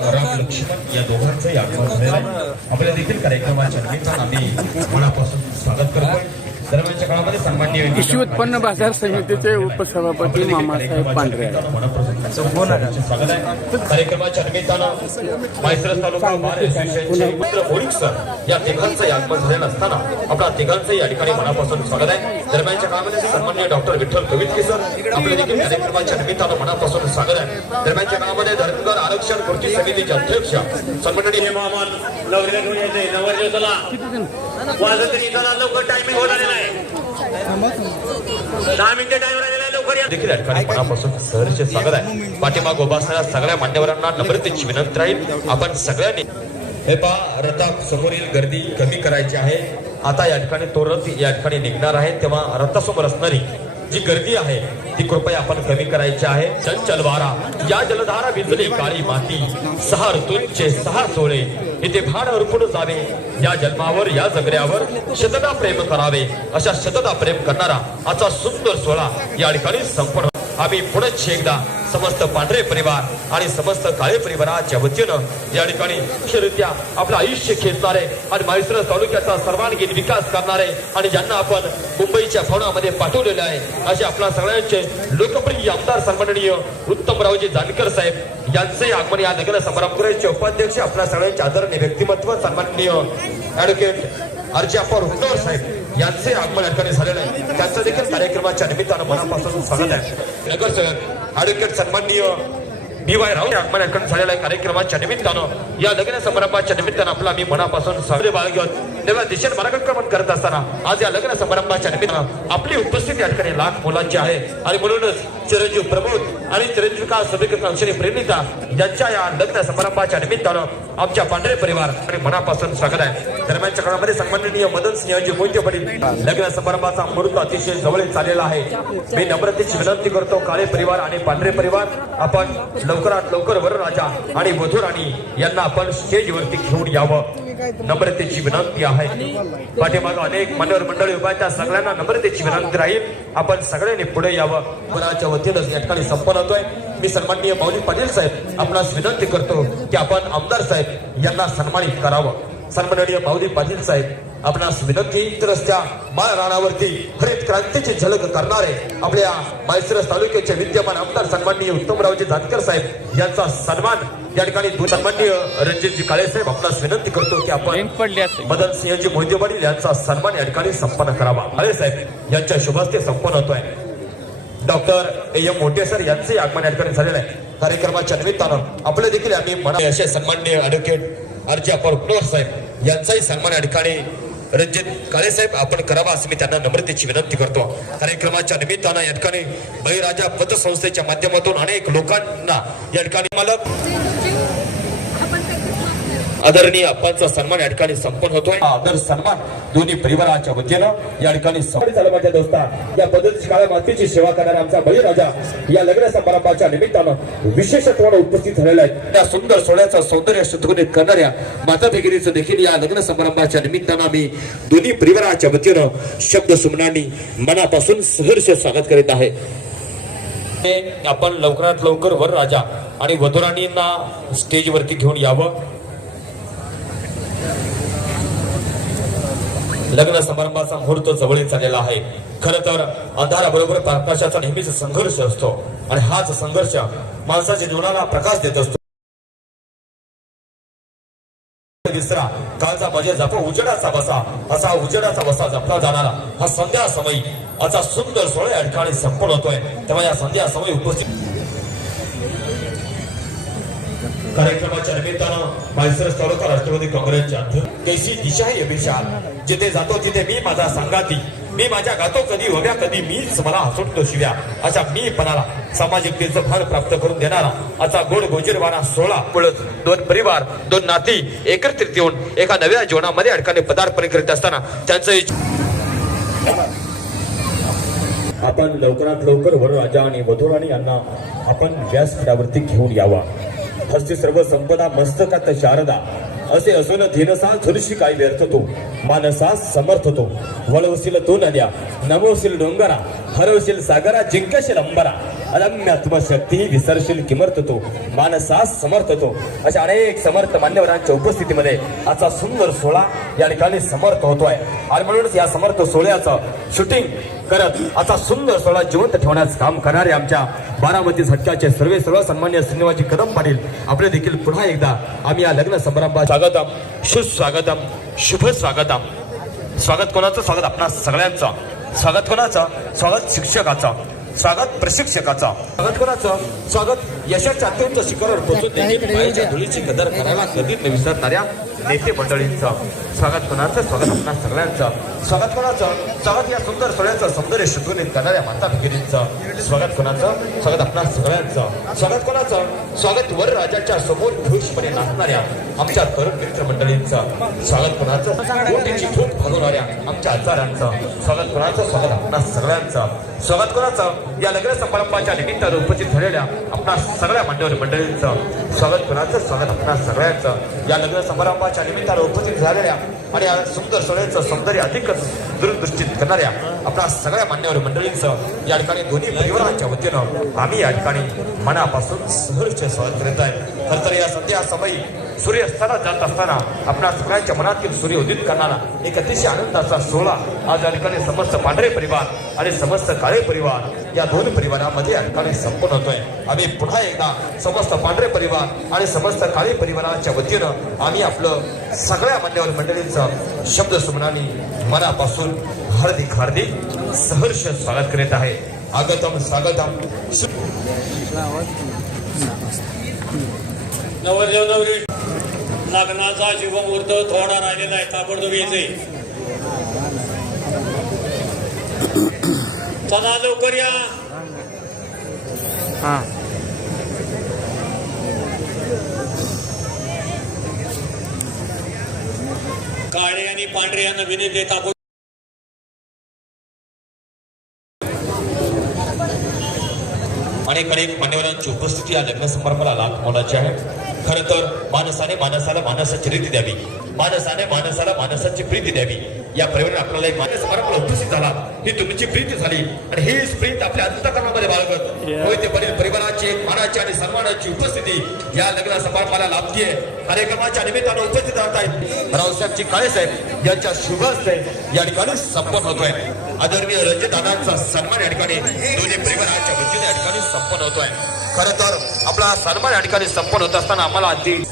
लक्ष्मण या दोघांचंही आगमन झालेलं आहे आपल्या देखील कार्यक्रमाच्या निमित्तानं आम्ही मनापासून स्वागत करतोय. कृषी उत्पन्न बाजार समितीचे उपसभापती मामासाहेब पांढरे या आपल्या ठिकाणी मनापासून स्वागत आहे. दरम्यानच्या काळामध्ये सन्माननीय डॉक्टर विठ्ठल कवितके सर आपल्या देखील कार्यक्रमाच्या निमित्तानं मनापासून स्वागत आहे. दरम्यानच्या काळामध्ये आरक्षण कृती समितीचे अध्यक्ष सन्माननीय तरी इथं लवकर टायमिंग आलेला आहे दहा मिनिटे टाइम राहिलेला लवकर देखील ठिकाणी मनापासून सहर्ष स्वागत आहे. पाठीमाग उभा असणाऱ्या सगळ्या मान्यवरांना नम्रतेची विनंती राहील. आपण सगळ्यांनी हे पहा रथा समोरील गर्दी कमी करायची आहे. आता या ठिकाणी तो रथ या ठिकाणी निघणार आहे. तेव्हा रथासमोर असणारी जी गर्दी आहे ती कृपया आपण कमी करायची आहे. चंचल वारा या जलधारा भिजली काळी माती सहा ऋतूंचे सहा सोळे इथे भाड अर्पून जावे या जन्मावर या जगण्यावर शतदा प्रेम करावे. अशा शतदा प्रेम करणारा असा सुंदर सोहळा या ठिकाणी संपूर्ण आम्ही पुढे एकदा समस्त पांढरे परिवार आणि समस्त काळे परिवाराच्या वतीनं या ठिकाणी मुख्यरित्या आपलं आयुष्य खेचणारे आणि माहिसरस तालुक्याचा सर्वांगीण विकास करणारे आणि ज्यांना आपण मुंबईच्या भवनामध्ये पाठवलेले आहे असे आपल्या सगळ्यांचे लोकप्रिय आमदार सन्माननीय उत्तमरावजी जानकर साहेब यांचे आगमन या लग्न समारंभाचे उपाध्यक्ष आपल्या सगळ्यांचे आदरणीय व्यक्तिमत्व सन्माननीय ऍडव्होकेट अर्जापर हुंडोर साहेब. यांचे आगमन या ठिकाणी झालेलं आहे. त्यांचं देखील कार्यक्रमाच्या निमित्तानं मनापासून स्वागत आहे. नगरसेवक ऍडव्होकेट सन्माननीय डी वाय राऊत आगमन या ठिकाणी झालेल्या कार्यक्रमाच्या निमित्तानं या लग्न समारंभाच्या निमित्तानं आपला मी मनापासून स्वागत बाळगत तेव्हा दिशेने मार्गक्रमण करत असताना आज या लग्न समारंभाच्या निमित्तानं आपली उपस्थिती या ठिकाणी लाख मुलांची आहे. आणि म्हणूनच चिरंजीव प्रमोद आणि चिरंजीव का सभेकृत प्रेमिता यांच्या या लग्न समारंभाच्या निमित्तानं आमच्या पांढरे परिवार आणि मनापासून स्वागत आहे. दरम्यानच्या काळामध्ये सन्माननीय मदन सिंहजी मोहिते पडील लग्न समारंभाचा मुहूर्त अतिशय जवळ चाललेला आहे. मी नम्रतेची विनंती करतो काळे परिवार आणि पांढरे परिवार आपण लवकरात लवकर वर राजा आणि वधू राणी यांना आपण स्टेजवरती घेऊन यावं. नम्रतेची विनंती आहे. पाठीमागं अनेक मनोर मंडळी उभा त्या सगळ्यांना नम्रतेची विनंती राहील. आपण सगळ्यांनी पुढे यावं. वराच्या वतीनं या ठिकाणी संपन्न होतोय. मी सन्माननीय माऊली पाटील साहेब आपणास विनंती करतो की आपण आमदार साहेब यांना सन्मानित करावं. सन्माननीय माऊली पाटील साहेब आपणास विनंती रस्त्या बाळ राणावरती हरित क्रांतीची झलक करणारे आपल्या माळशिरस तालुक्याचे विद्यमान आमदार सन्माननीय उत्तमरावजी जानकर साहेब यांचा सन्मान या ठिकाणी सन्माननीय रणजितजी काळे साहेब आपणास विनंती करतो की आपण मदन सिंहजी मोहिते पाटील यांचा सन्मान या ठिकाणी संपन्न करावा. काळे साहेब यांच्या शुभहस्ते संपन्न होतोय. Doctor A M Mothe sir यांचे आगमन या ठिकाणी झालेलं आहे. कार्यक्रमाच्या निमित्तानं आपले देखील आम्ही मना असे सन्माननीय ॲडव्होकेट अर्जी अपर कुनोर साहेब यांचाही सन्मान या ठिकाणी रणजित काळेसाहेब आपण करावा असं मी त्यांना नम्रतेची विनंती करतो. कार्यक्रमाच्या निमित्तानं या ठिकाणी बळीराजा पतसंस्थेच्या माध्यमातून अनेक लोकांना या ठिकाणी मला आदरणीय अप्पांचा सन्मान या ठिकाणी संपन्न होतोय. हा आदर सन्मान दोन्ही परिवाराच्या वतीनं या ठिकाणी माझ्या दोस्ता. या पद्धतीची काळ्या मातीची सेवा करणारा आमचा बळीराजा या लग्न समारंभाच्या निमित्तानं विशेषत्वानं उपस्थित झालेला आहे त्या सुंदर सोहळ्याचं सौंदर्य शतगुणित करणाऱ्या माता भगिनीचं देखील या लग्न समारंभाच्या निमित्तानं आम्ही दोन्ही परिवाराच्या वतीनं शब्द सुमनांनी मनापासून सहर्ष स्वागत करीत आहे. हे आपण लवकरात लवकर वर राजा आणि वधुराणींना स्टेजवरती घेऊन यावं. लग्न समारंभाचा मुहूर्त जवळीच चाललेला आहे. खर तर अंधाराबरोबर प्रकाशाचा नेहमीच संघर्ष असतो आणि हाच संघर्ष माणसाच्या जीवनाला प्रकाश देत असतो. विसरा कालचा मजे जप उजेडाचा बसा असा उजेडाचा बसा जपला जाणारा हा संध्या समयी असा सुंदर सोहळा ठिकाणी संपूर्ण होतोय. तेव्हा या संध्या समय उपस्थित कार्यक्रमाच्या निमित्तानं माळशिरस तालुका राष्ट्रवादी काँग्रेसचे अध्यक्ष कैसी दिशा आहे विशाल जिथे जातो तिथे मी माझा सांगाती मी माझ्या गातो कधी हव्या कधी मीच मला हसून तो शिव्या अशा मी पणाला सामाजिकतेचं भान प्राप्त करून देणारा असा गोड गोजीरवाना सोहळा पळत दोन परिवार दोन नाती एकत्रित येऊन एका नव्या जीवनामध्ये अडकाने पदार्पण करीत असताना त्यांचं आपण लवकरात लवकर वरराजा आणि वधुराणी यांना आपण व्यासपीठावरती घेऊन यावा. हस्ती सर्व संपदा मस्तकात शारदा. असे असून धीनसा झुरशी काय व्यर्थ तो. मानसा समर्थ तो. वळवशील तो नद्या नमवशील डोंगरा हरवशील सागरा जिंकशील अंबरा. अदम्य आत्मशक्ती विसरशील किमर्थ तो. मानसा समर्थ तो. अशा अनेक समर्थ मान्यवरांच्या उपस्थितीमध्ये आजचा सुंदर सोहळा या ठिकाणी समर्थ होतोय. आणि म्हणूनच या समर्थ सोहळ्याचं शूटिंग करत आता सुंदर सोहळा जिवंत ठेवण्याचं काम करणारे आमच्या बारामती झटक्याचे सर्वे सर्व सन्मान्य श्रीनिवाजी कदम पाटील. आपले देखील पुन्हा एकदा आम्ही या लग्न समारंभात स्वागतम. सुस्वागतम शुभ स्वागतम. स्वागत कोणाचं? स्वागत आपणा सगळ्यांचं. स्वागत कोणाचं? स्वागत शिक्षकाचं. स्वागत प्रशिक्षकाचं. स्वागत कोणाचं? स्वागत यशाच्या अत्यंत शिखरावर पोहोचून धुळीची कदर करायला कधीच न विसरणाऱ्या नेते मंडळींचं. स्वागत कोणाचं स्वागत आपणा सगळ्यांचं. स्वागत कोणाचं? स्वागत या सुंदर सोहळ्याचं सौंदर्य शिकवून करणाऱ्या माता भगिनींचं. स्वागत कोणाचं? स्वागत आपणा सगळ्यांचं. स्वागत कोणाचं? स्वागत वर राजाच्या समोर खुशपणे नाचणाऱ्या आमच्या तरुण मित्र मंडळींचं. स्वागत कोणाचं? मोठीची फूट भागवणाऱ्या आमच्या आचारांचं स्वागत कोणाचं? स्वागत आपणा सगळ्यांचं. स्वागत कोणाचं? या लग्न समारंभाच्या निमित्तानं उपस्थित झालेल्या आपणा सगळ्या मंडळी मंडळींचं. स्वागत कोणाचं? स्वागत आपणा सगळ्यांचं. या लग्न समारंभाच्या निमित्तानं उपस्थित झालेल्या आणि या सुंदर सोहळ्याचं सौंदर्य अधिकच दूरदृष्टीत करणाऱ्या आपल्या सगळ्या मान्यवर मंडळींचं या ठिकाणी दोन्ही परिवारांच्या वतीनं आम्ही या ठिकाणी मनापासून सहर्ष स्वागत करीत आहे. खरं तर या सध्या समयी सूर्य असताना जात असताना आपल्या सगळ्यांच्या मनातील सूर्य उदित करणारा एक अतिशय आनंदाचा सोहळा आज या ठिकाणी समस्त पांढरे परिवार आणि समस्त काळे परिवार या दोन परिवारामध्ये या ठिकाणी संपन्न होतोय. आम्ही पुन्हा एकदा समस्त पांढरे परिवार आणि समस्त काळे परिवाराच्या वतीनं आम्ही आपलं सगळ्या मान्यवर मंडळींचं शब्द सुमनानी मनापासून हार्दिक हार्दिक सहर्ष स्वागत करीत आहे. आगतम स्वागतम. नवरदेव नवरी. लग्नाचा शुभमुहूर्त थोडा राहिलेला आहे ताबडतोब यायचंय. चला लवकर या. हा. काळे आणि पांढरे यांना विनंती आहे ताबड अनेक अनेक मान्यवरांची उपस्थिती या लग्न समारंभाला लाख मोलाची आहे. खरं तर माणसाने माणसाला माणसाची रीती द्यावी. माणसाने माणसाला माणसाची प्रीती द्यावी. या परिवाराने आपल्याला मान्य समारंभाला उपस्थित झाला. ही तुमची प्रीती झाली. आणि हीच प्रीत आपल्या अंतकरणामध्ये बाळगत. होय ते परिवाराची मानाची आणि सन्मानाची उपस्थिती या लग्न समारंभाला लाभतीये. कार्यक्रमाच्या निमित्तानं उपस्थित राहत आहेत. रावसाहेबजी काळे साहेब यांच्या शुभ हस्ते या ठिकाणी संपन्न होतोय. आदरणीय रंजितदादांचा सन्मान या ठिकाणी दोन्ही परिवाराच्या वतीने या ठिकाणी संपन्न होतोय. खरं तर आपला सन्मान या ठिकाणी संपन्न होत असताना आम्हाला अगदी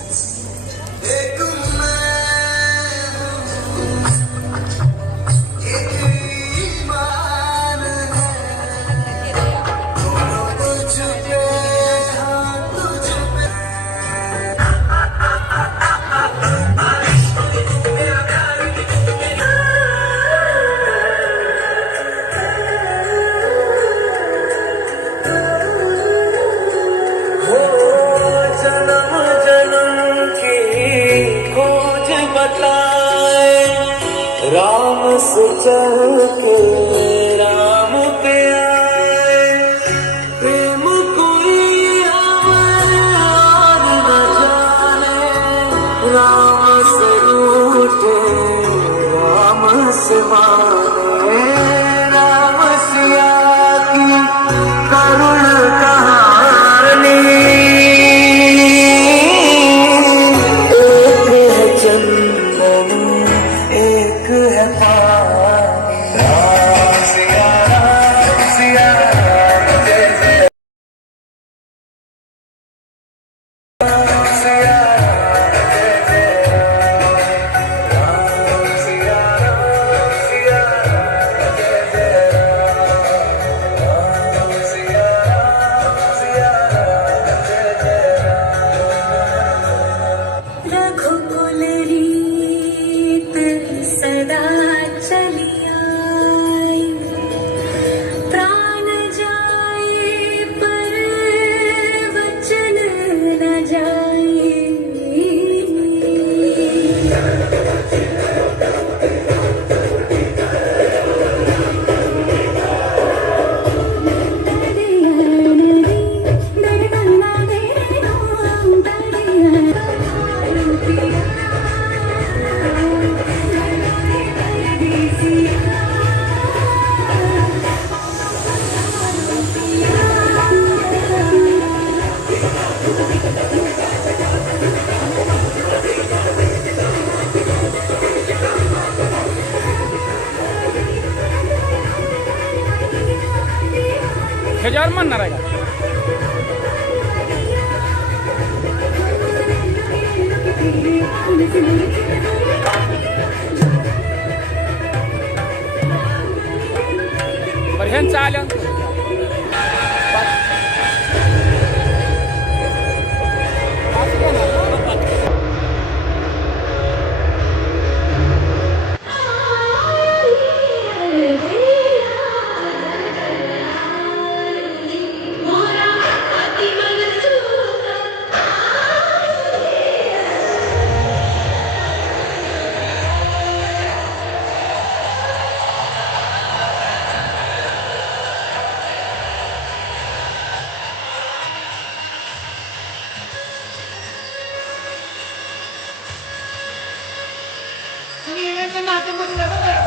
ह्याच्यावर म्हणणार आहे का? बरं ह्यांचं ことだから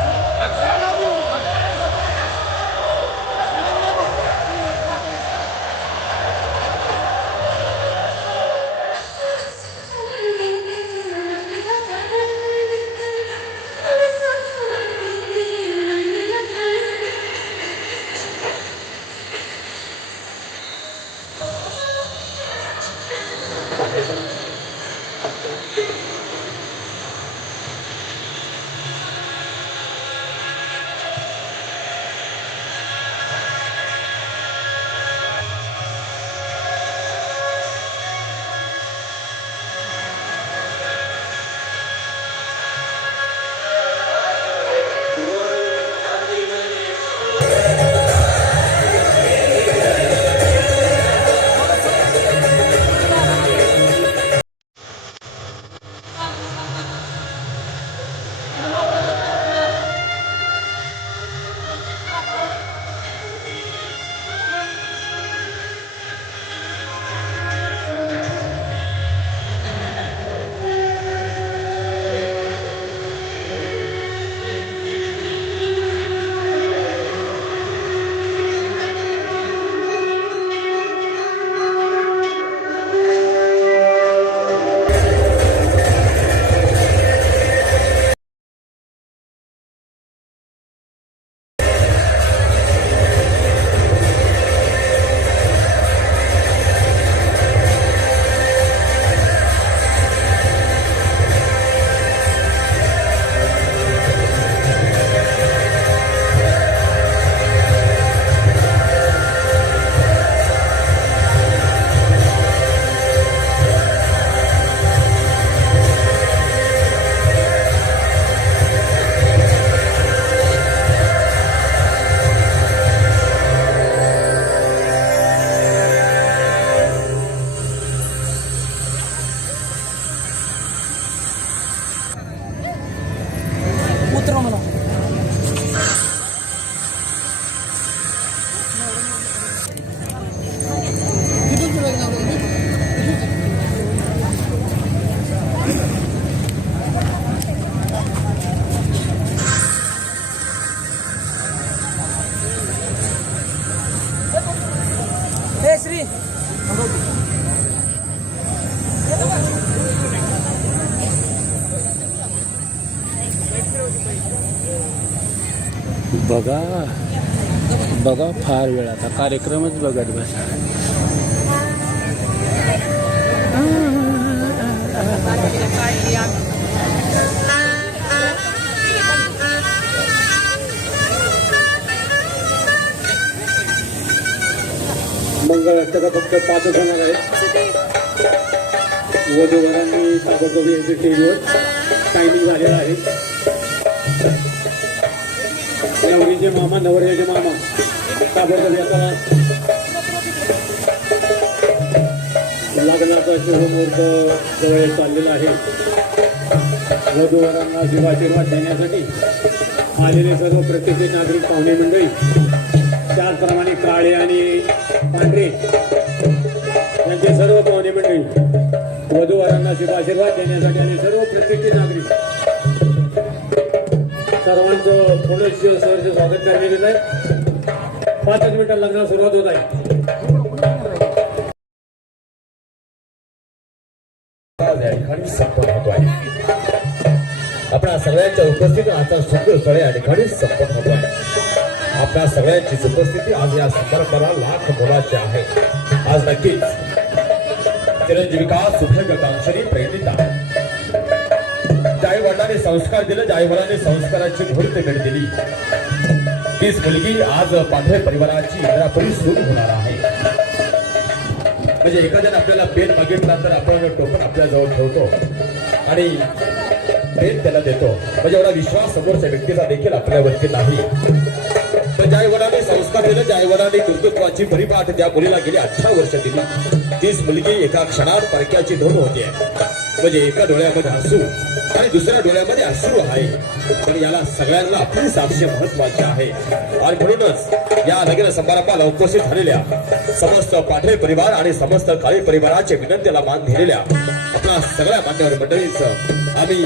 फार वेळ आता. कार्यक्रमच बघत बस. मंगळ अष्टका फक्त पाचच होणार आहे? वधूवरांनी ताबडतोब यायचं टीव्हीवर टायमिंग झालेला आहे. नवरीचे मामा नवऱ्याचे मामा. ताबडतोब लग्नाचा शुभमुहूर्त जवळ चाललेला आहे वधूवरांना शिवाशीर्वाद देण्यासाठी आलेले सर्व प्रत्येक नागरिक पाहुणे मंडळी त्याचप्रमाणे काळे आणि पांढरे यांचे सर्व पाहुणे मंडळी वधूवरांना शुभाशीर्वाद देण्यासाठी आणि सर्व प्रत्येक नागरिक सर्वांचं पुनश्च सहर्ष स्वागत करण्यात येत आहे पाचच मिनिटात लग्नाला सुरुवात होत आहे. आज आपणा सगळ्यांच्या उपस्थित आता सुंदर स्थळ या ठिकाणी संपन्न होतो आहे. आपल्या सगळ्यांचीच उपस्थिती आज या संदर्भाला लाख मोलाची आहे. आज नक्कीच चिरंजीविका सुभगकांक्षरी प्रेरिता आई वडिलांनी संस्कार दिले आई वडिलांनी संस्काराची मुहूर्त भेट दिली. तीच मुलगी आज पांढरे परिवाराची इंद्रापुरी सुरू होणार आहे. म्हणजे एखाद्याने आपल्याला पेन मागितला तर आपण टोपण आपल्या जवळ ठेवतो आणि पेन त्याला देतो. म्हणजे एवढा विश्वास समोरच्या व्यक्तीचा देखील आपल्यावरती नाही. तर ज्या वडिलांनी संस्कार दिले. ज्या वडिलांनी कर्तृत्वाची परिपाठ त्या मुलीला गेली. अठरा वर्ष दिली तीच मुलगी एका क्षणात परक्याची धोरण होते. म्हणजे एका डोळ्यामध्ये हसू. आणि दुसऱ्या डोळ्यामध्ये अश्रू आहे. पण याला सगळ्यांना आपली साक्ष महत्त्वाचे आहे. आणि म्हणूनच या लग्न समारंभाला उपस्थित झालेल्या समस्त पाठे परिवार आणि समस्त काळी परिवाराच्या विनंतीला मान दिलेल्या आपल्या सगळ्या मान्यवर मंडळींचं आम्ही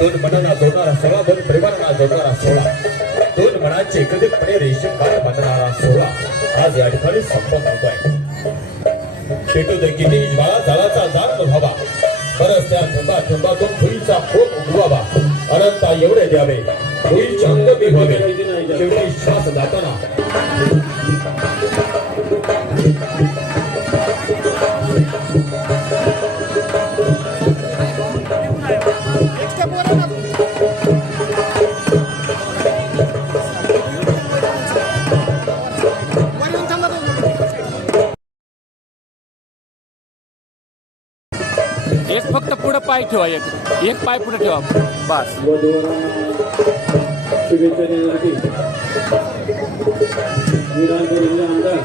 दोन मनांना जोडणारा सोहळा दोन परिवारांना जोडणारा सोहळा दोन मनांचे एकत्रितपणे रेशीम बाळ बांधणारा सोहळा आज या ठिकाणी संपत होतोय पेटू दे किती ज्वाळा झाडाचा जात व्हावा. खरंच त्या थंबा थंबातून फुईचा फोक उगवावा. अनंता एवढे द्यावे. भुईचे अंग बिभावे शेवटी श्वास जाताना. एक फक्त पुढं पाय ठेवा एक. एक पाय पुढे ठेवा. बस. शुभेच्छा आमदार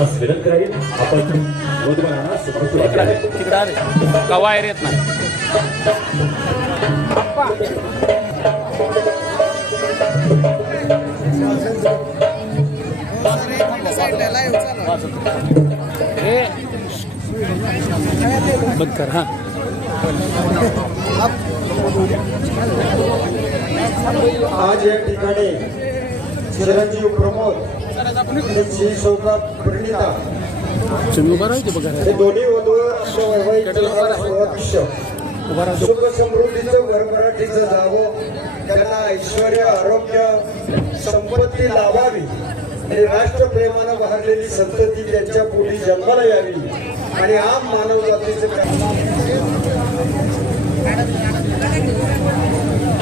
आपणास विनंती राहील आपण आले कवायर येत नाही? हे. बंद कर हा. आज या ठिकाणी चिरंजीव प्रमोद श्री सौगात प्रणिता. हे दोन्ही वधूवर सुख समृद्धीचं भरभराटीचं जावं. त्यांना ऐश्वर आरोग्य संपत्ती लाभावी. आणि राष्ट्रप्रेमानं बहरलेली संतती त्यांच्या पुढे जन्माला यावी. आणि आम मानव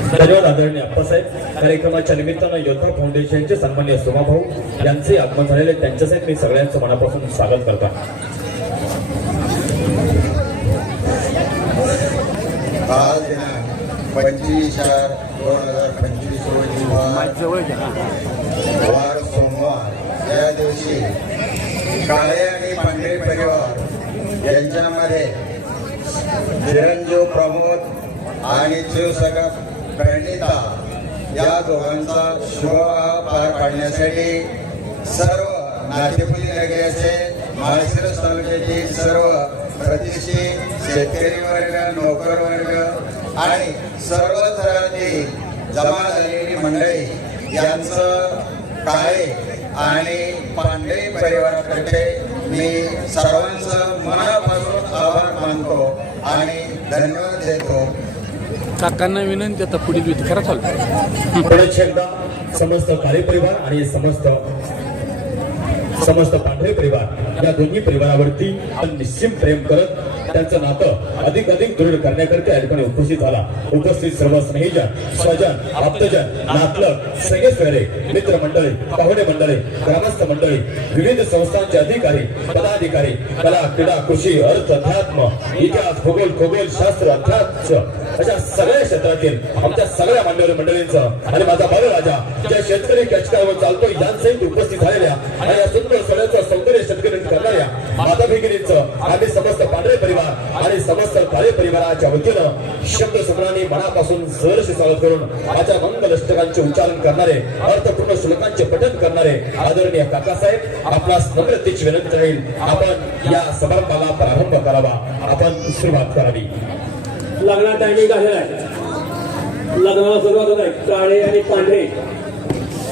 जातीचं धन्यवाद आदरणीय अप्पासाहेब. कार्यक्रमाच्या निमित्तानं योद्धा फाउंडेशनचे सन्मान्य सोमाभाऊ यांचे आगमन झालेले त्यांच्यासाठी मी सगळ्यांचं मनापासून स्वागत करतो. आज पंचवीस चार दोन हजार पंचवीस रोजी वार सोमवार. या दिवशी काळे आणि पांढरे परिवार यांच्यामध्ये चिरंजीव प्रमोद आणि शिवसगा प्रणिता या दोघांचा शुभ पार पाडण्यासाठी सर्व नातेपुली नगराचे माळशिरस तालुक्यातील सर्व प्रतिष्ठित शेतकरी वर्ग नोकर वर्ग आणि सर्व थरांची जमा झालेली मंडळी यांचं काळे आणि पांढरे परिवाराकडे मी सर्वांचं मनापासून आभार मानतो आणि धन्यवाद देतो. काकांना विनंती आता पुढील विधी खरं चालू. एकदा समस्त कार्यपरिवार आणि समस्त समस्त पांढरे परिवार या दोन्ही परिवारावरती निश्चिम प्रेम करत त्यांचं नातं अधिक अधिक दृढ करण्याकरता या ठिकाणी उपस्थित झाला. उपस्थित सर्व स्नेहीजन स्वजन आप्तजन नातलग सगळे सोयरे मित्र मंडळी पाहुणे मंडळी ग्रामस्थ मंडळी विविध संस्थांचे अधिकारी पदाधिकारी कला क्रीडा कृषी अर्थ अध्यात्म इतिहास भूगोल खगोल शास्त्र अध्यात्म अशा सगळ्या क्षेत्रातील आमच्या सगळ्या मान्यवर मंडळींचं आणि माझा बालराजा ज्या शेतकरी कचकावर चालतो यांसहित उपस्थित झालेल्या आणि या सुंदर सुंदर सोन्याचं सौंदर्य शेतकरी करणाऱ्या माता भगिनींचं आम्ही समस्त पांढरे परिवार आणि समस्त काळे परिवाराच्या वतीनं शब्द सुमराने मनापासून सहर्ष स्वागत करून माझ्या मंगल अष्टकांचे उच्चारण करणारे अर्थपूर्ण श्लोकांचे पठन करणारे आदरणीय काकासाहेब आपला नम्रतेची विनंती राहील. आपण या समारंभाला प्रारंभ करावा. आपण सुरुवात करावी. लग्नात टायमिंग झालेला आहे. लग्नाला सुरुवात होत आहे. काळे आणि पांढरे.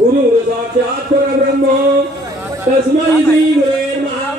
गुरु साक्षात् परब्रह्म तस्मै श्री गुरे नमः